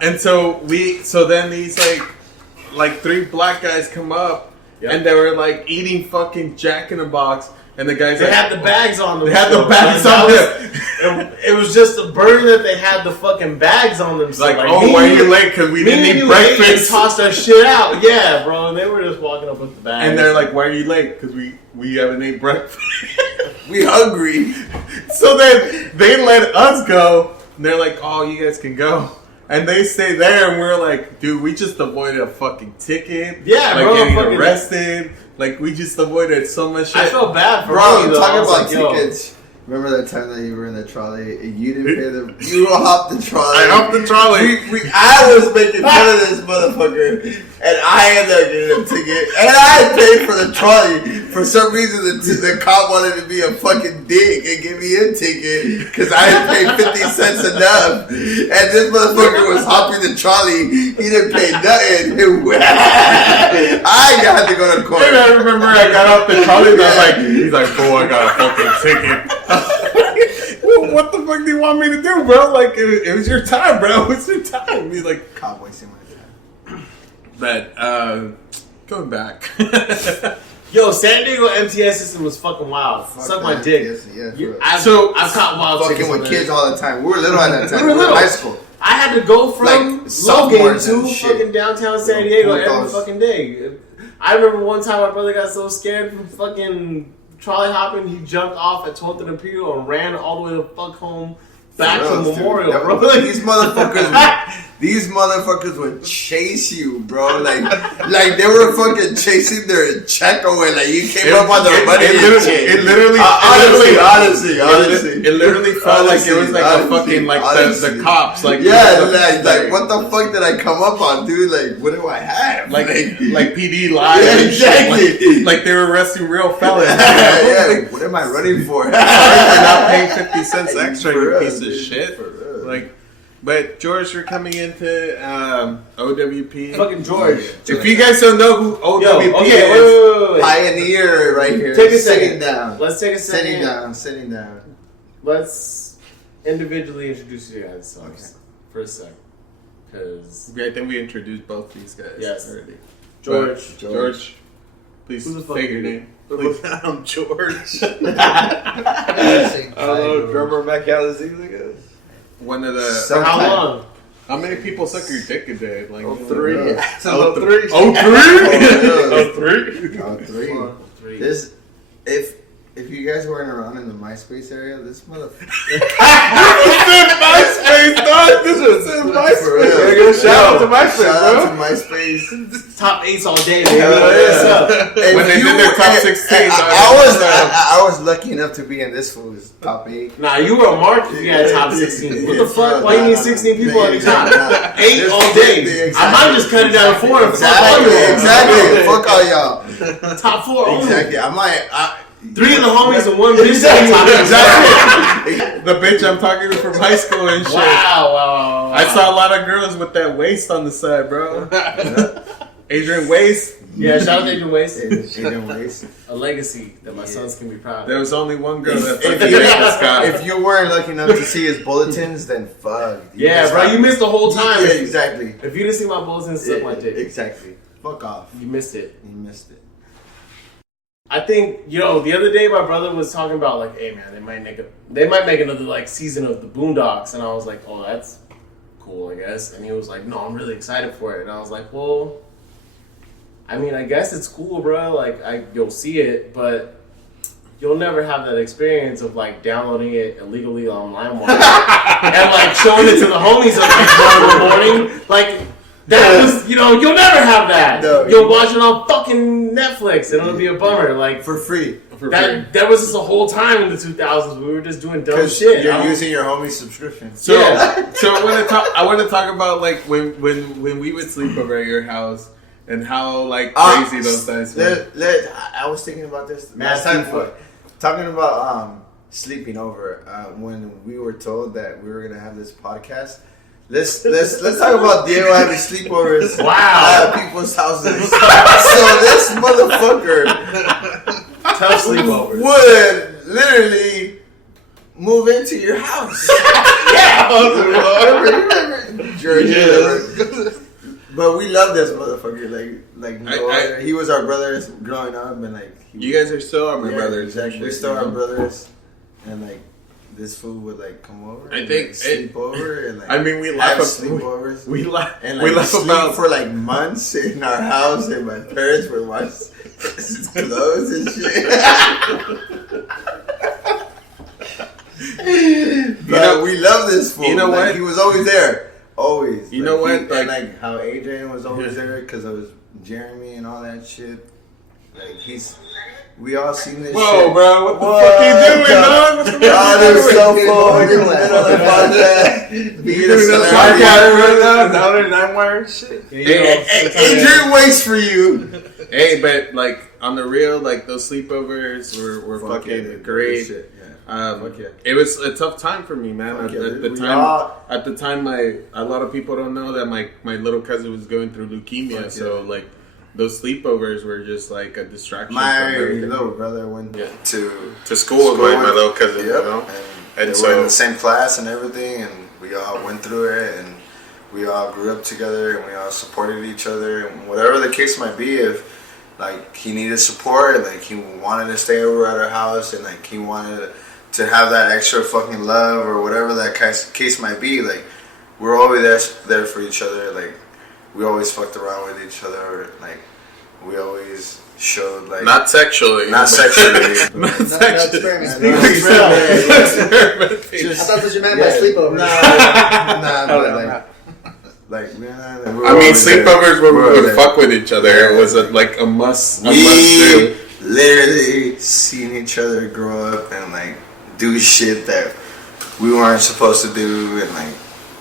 And so then these like 3 black guys come up, and they were like eating fucking Jack in the Box. And the guys had the bags on them. They had the bags on them. It was just a burden that they had the fucking bags on them. So like, why are you late? Because we didn't eat breakfast. Tossed our shit out. Yeah, bro. And they were just walking up with the bags. And they're like, why are you late? Because we haven't ate breakfast. We hungry. So then they let us go. And they're like, oh, you guys can go. And they stay there. And we're like, dude, we just avoided a fucking ticket. Yeah, like bro. getting arrested. Like, we just avoided so much shit. I felt bad for bro. me, Talking about like, tickets. Remember that time that you were in the trolley and you didn't pay the... You hopped the trolley. I hopped the trolley. I was making fun of this motherfucker. And I ended up getting a ticket. And I paid for the trolley. For some reason, the cop wanted to be a fucking dick and give me a ticket. Because I didn't pay 50 cents enough. And this motherfucker was hopping the trolley. He didn't pay nothing. I had to go to court. And I remember I got off the trolley and I was like, he's like, bro, I got a fucking ticket. Well, what the fuck do you want me to do, bro? Like, it was your time, bro. It's your time. He's like, cop wasting my time. But, going back. Yo, San Diego MTS system was fucking wild. Suck my dick. Yes, I've caught wild fucking with kids all the time. We were little at that time. We were little. High school. I had to go from Logan to fucking downtown San Diego every fucking day. I remember one time my brother got so scared from fucking trolley hopping, he jumped off at 12th and Imperial and ran all the way the fuck home back to Memorial, bro. These motherfuckers would chase you, bro. Like they were fucking chasing their check away. Like you came up on their money. It literally, honestly, it literally felt like it was like a fucking like the cops. Like like what the fuck did I come up on, dude? Like what do I have? Like PD live. Yeah, exactly. Like they were arresting real felons. Yeah. What am I running for? You're not paying 50 cents extra, you piece of shit. Like. But George, you're coming into OWP. Fucking George. If you guys don't know who OWP is, wait. Pioneer right here. Take a second. Down. Let's take a second. Sitting down. Let's individually introduce you guys for a second. Because I think we introduced both these guys already. George. Please say your name. I'm George. Hello, drummer Mac Alazzi, I guess. One of the. For how long? How many people suck your dick a day? Like 3. Three. This, if you guys weren't around in the MySpace area, this motherfucker. MySpace, dog. This was in MySpace. Shout out to MySpace. Top 8s all day, man. When they did their top 16, I was lucky enough to be in this fool's top 8. Nah, you were a mark if you had top 16. What the fuck? Why you need 16 people on your top? 8 all day. I might just cut it down to 4 and fuck all y'all. Exactly. Fuck all y'all. Top 4 only. Exactly. I might. 3 of the homies and 1 bitch. Exactly. The bitch I'm talking to from high school and shit. Wow. I saw a lot of girls with that waist on the side, bro. Adrian Waist. Yeah, shout out to Adrian Waist. Adrian Waist. A legacy that my sons can be proud of. There was only one girl that if you weren't lucky enough to see his bulletins, then fuck. Yeah, bro, you missed the whole time. Yeah, exactly. If you didn't see my bulletins, suck my dick. Exactly. Fuck off. You missed it. I think, the other day my brother was talking about like, hey man, they might make another like season of the Boondocks, and I was like, oh, that's cool, I guess. And he was like, no, I'm really excited for it, and I was like, well, I mean, I guess it's cool, bro. Like, you'll see it, but you'll never have that experience of like downloading it illegally on LimeWire and like showing it to the homies at like 1 in the morning, like. That was, you'll never have that. No, You'll watch it on fucking Netflix, and it'll be a bummer. Like for free. That was just the whole time in the 2000s. We were just doing dumb shit. You're using your homie's subscription. So I want to talk about like when we would sleep over at your house and how like crazy those guys were. I was thinking about this last time. Talking about sleeping over when we were told that we were gonna have this podcast. Let's talk about Diego having sleepovers at people's houses. So this motherfucker tough sleepovers would literally move into your house. Yeah, George. But we love this motherfucker. He was our brothers growing up, and you guys are still our brothers. Exactly, we're still our brothers, and this fool would come over. I think sleep over and we laugh sleepovers. We laugh. And we laugh sleep about for months in our house, and my parents would watch his clothes and shit. But we love this fool. You know what? He was always there. Always. You know what? And how Adrian was always there because it was Jeremy and all that shit. We all seen this shit. Whoa, bro. What the fuck are you doing, dog? What the fuck are you doing? So full in the middle of the podcast. You doing the podcast right now? Now they're 9-wire shit. Adrian waits for you. Hey, but on the real, those sleepovers were fucking great. Shit. It was a tough time for me, man. At the time, a lot of people don't know that my little cousin was going through leukemia. So those sleepovers were just a distraction. My little brother went to school with my little cousin. Yep. You know? And so were in the same class and everything, and we all went through it, and we all grew up together, and we all supported each other, and whatever the case might be, if he needed support, and he wanted to stay over at our house, and he wanted to have that extra fucking love or whatever that case might be, we're always there for each other. We always fucked around with each other. We always showed not sexually. Not sexually. Not experimenting. I thought this was your man by sleepover. Sleepovers where we would fuck with each other. It was a must. We literally seen each other grow up and do shit that we weren't supposed to do, and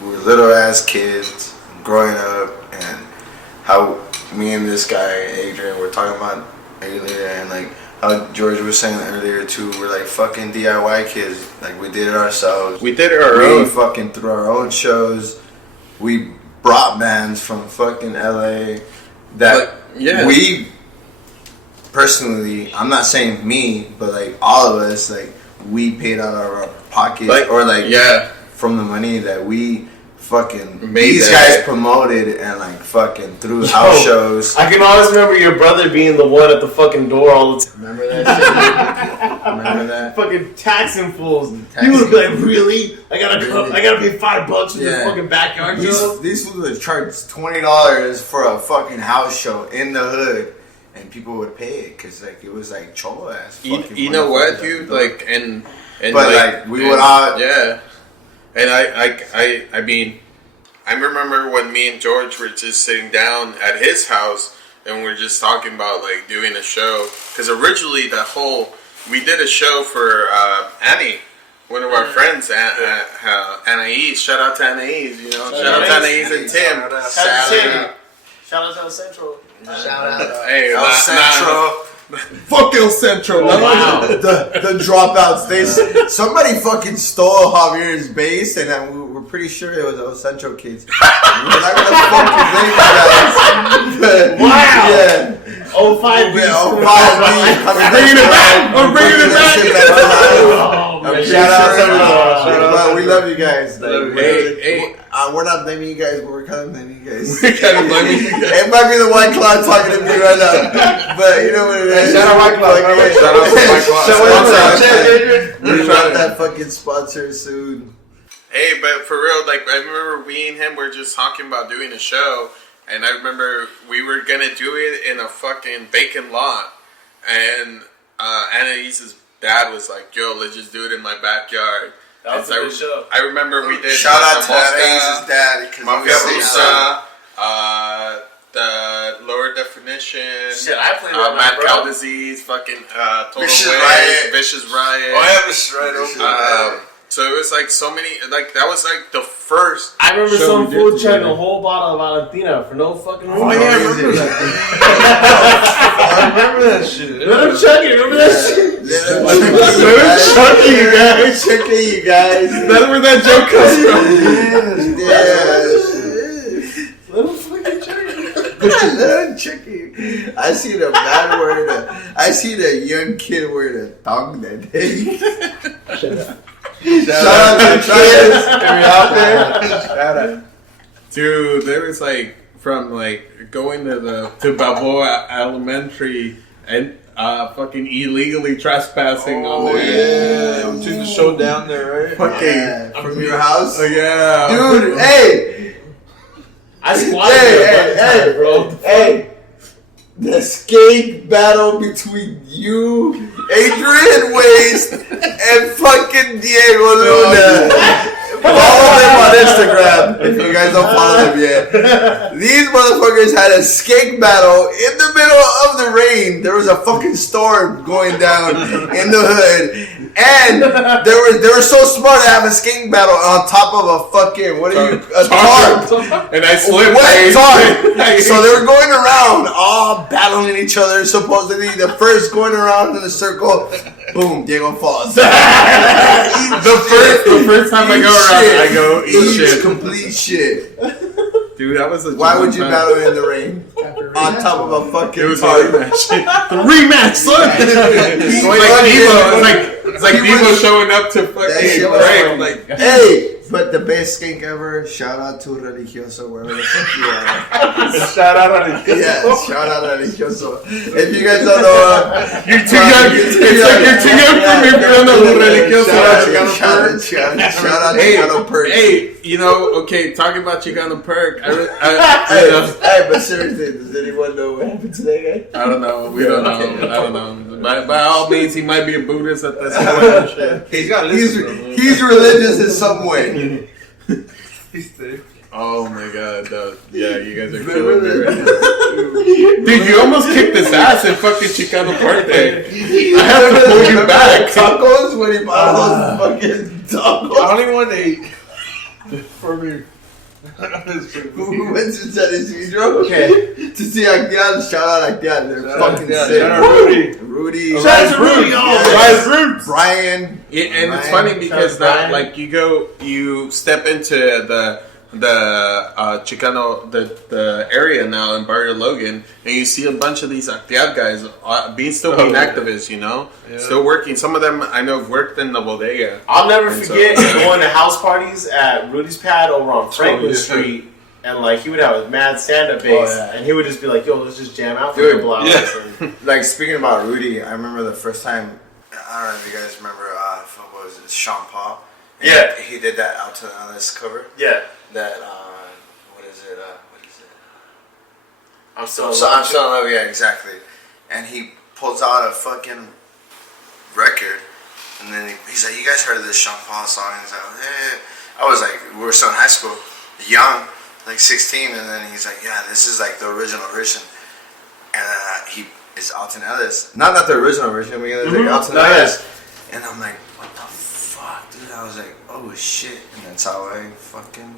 we were little ass kids growing up, and how me and this guy Adrian were talking about earlier, and how George was saying earlier too, we're fucking DIY kids. We did it ourselves. We did it our own. We fucking threw our own shows. We brought bands from fucking LA that we personally, I'm not saying me, but all of us, we paid out of our pocket from the money that we fucking these guys promoted and fucking through house shows. I can always remember your brother being the one at the fucking door all the time. Remember that shit? Remember that? Fucking taxing fools. He would be really? I gotta pay $5 for this fucking backyard show. These fools would charge $20 for a fucking house show in the hood. And people would pay it because it was cholo ass. You know what, dude? We would all And I remember when me and George were just sitting down at his house and we're just talking about doing a show. Because originally we did a show for Annie, one of our friends, Anais. Shout out to Anais, shout out to Anais and Tim. Shout out to El Centro. Shout out. Hey, El Centro. Fuck El Centro. Wow. The dropouts. Somebody fucking stole Javier's bass, and we're pretty sure it was El Centro kids. We're not gonna fucking blame you guys. Wow. Yeah. 05 I'm bringing it back. Shout out. We love you guys. We're not blaming you guys, but we're kind of blaming you guys. It might be the White Claw talking to me right now, but you know what it is. Shout out White Claw. Shout out to White Claw. We want that fucking sponsor soon. Hey, but for real, I remember we and him were just talking about doing a show, and I remember we were gonna do it in a fucking vacant lot, and Anais' dad was like, "Yo, let's just do it in my backyard." That was a good show. I remember we did. Shout out to Anais' dad because Mafia Rusa, the Lower Definition. Shit, I played Mad Cow Disease, fucking Total Vicious Waves, Riot. Vicious Riot. Oh yeah, Vicious Riot. So it was so many, that was the first. I remember show some we did fool chugging together. a whole bottle of Valentina for no fucking reason. Oh yeah, I remember that. I remember that shit. Let him chug it. Remember that shit? Let him chuck it, you guys. Chuck it, you guys. That's where that joke comes from. Yeah. Let him fucking chug it. Let him chuck it. I seen a man wearing I seen a young kid wearing a thong that day. Shut up. Shout out to the kids. Out there. Shout out. Dude, there was like from like going to Balboa Elementary and fucking illegally trespassing on Oh there. yeah, we took the show down there, right? Fucking From your house? oh yeah, Dude, hey! I squatted Hey, there, hey, bro. Hey! The skate battle between you, Adrian Waste, and fucking Diego Luna. Follow them on Instagram if you guys don't follow them yet. These motherfuckers had a skate battle in the middle of the rain. There was a fucking storm going down in the hood. And they were so smart to have a skating battle on top of a fucking, a tarp. and I slipped. Wet tarp. So they were going around, all battling each other. Supposedly, the first going around in a circle, boom, Diego falls. the first time I go around, I go eat shit. Complete shit. Dude, that was a Why would you time. battle in the rain on top of a It fucking was a tarp? rematch. The rematch, son. It's like Devo. It's like Devo showing up to That fucking shit was break. funny. Like, Hey, but the best skink ever. Shout out to Religioso, wherever the fuck you are. Shout out on it. Yeah, shout out Religioso. If you guys don't know, you're too young. It's like you're too young for me if you don't know who Religioso is. Shout out Hey, Chicano Perk. hey, you know, okay, talking about Chicano Perk, Hey, but seriously, does anyone know what happened to that guy? I don't know. We don't know. I don't know. By all means, he might be a Buddhist at this point and shit. He's got He's religious in some way. He's there. Oh my god, yeah, you guys are killing me right now. Dude, you almost kicked his ass in fucking Chicano Park Day. I have to pull you back. Tacos when he bought those fucking tacos. I only want to eat for me. Who went to San Isidro? Okay. To see Actian. Shout out Actian. They're fucking Yeah, sick. shout out Rudy. Rudy. Shout out to Rudy. Yes. Roots. Brian. Yeah, and it's Brian. funny because Brian. like you step into the Chicano the area now in Barrio Logan, and you see a bunch of these Actiad guys being activists, you know, still working. Some of them I know worked in the bodega. I'll never And so- forget going to house parties at Rudy's Pad over on Franklin yeah. Street, and like he would have a mad stand-up bass, yeah. and he would just be like, "Yo, let's just jam out for Dude, a couple hours." yeah. And Like, speaking about Rudy, I remember the first time, I don't know if you guys remember, what was it, Sean Paul? And Yeah. He did that out to on this cover. yeah, That, what is it? I'm still. So I'm still in love, yeah, exactly. And he pulls out a fucking record, and then he's like, "You guys heard of this Sean Paul song?" And he's like, "Yeah." I was like, we were still in high school, young, like 16, and then he's like, "Yeah, this is like the original version." And he is Alton Ellis, not the original version, but like Alton Ellis. And I'm like, "What the fuck, dude?" I was like, "Oh shit!" And that's how I fucking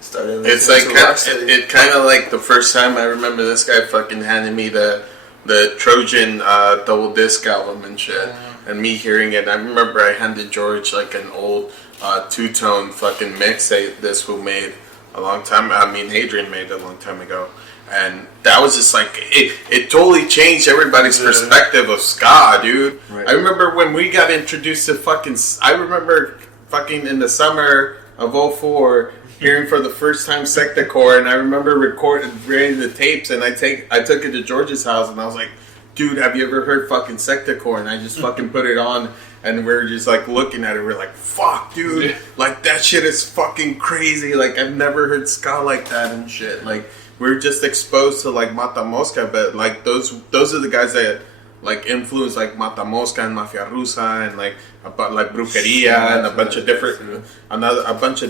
started. It's listening like to Rocksteady. it kind of like the first time I remember this guy fucking handed me the Trojan double disc album and shit, and me hearing it. I remember I handed George like an old two-tone fucking mixtape this fool made a long time. I mean, Adrian made a long time ago, and that was just like it totally changed everybody's perspective of ska, dude. Right. I remember when we got introduced to fucking. I remember fucking in the summer of 04 hearing for the first time Sectacore, and I remember recording the tapes, and I took it to George's house, and I was like, dude, have you ever heard fucking Sectacore? And I just fucking put it on, and we're just like looking at it, we're like, fuck, dude, like that shit is fucking crazy, like I've never heard ska like that and shit. Like we're just exposed to like Mata Mosca, but like those are the guys that like influence like Mata Mosca and Mafia Rusa and like Brujeria and a bunch of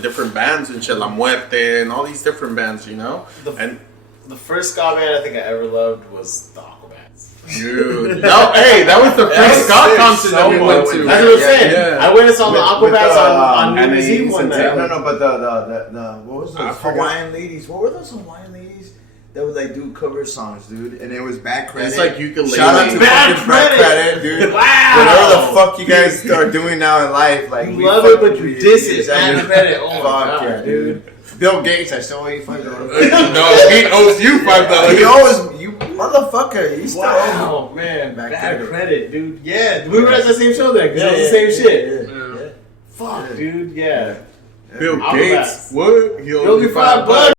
different bands and shit, La Muerte and all these different bands, you know. And The first ska band I think I ever loved was the Aquabats. dude, no, hey, that was the first ska concert that we went to. That's what I'm saying. Yeah. I went and saw the Aquabats on New Year's Anais Eve one and night. No, but the what was I those forgot. Hawaiian ladies? What were those Hawaiian ladies that would like do cover songs, dude? And it was Bad Credit. It's like ukulele. Shout out to Bad fucking Bad Credit. Credit, dude. Wow. Whatever the fuck you guys are doing now in life, like You we love it, fucking but you do diss it. Bad dude. Credit. Oh my Fuck god, yeah, dude. Bill Gates, I still owe you $5. No, he owes you $5. He always, you motherfucker. You still owe Wow, man. Bad Bad Credit. credit, dude. Yeah, we were at the same show then, because it was the same shit. Yeah. Fuck, dude. Yeah. Bill I'm Gates. best. What? He He'll be $5.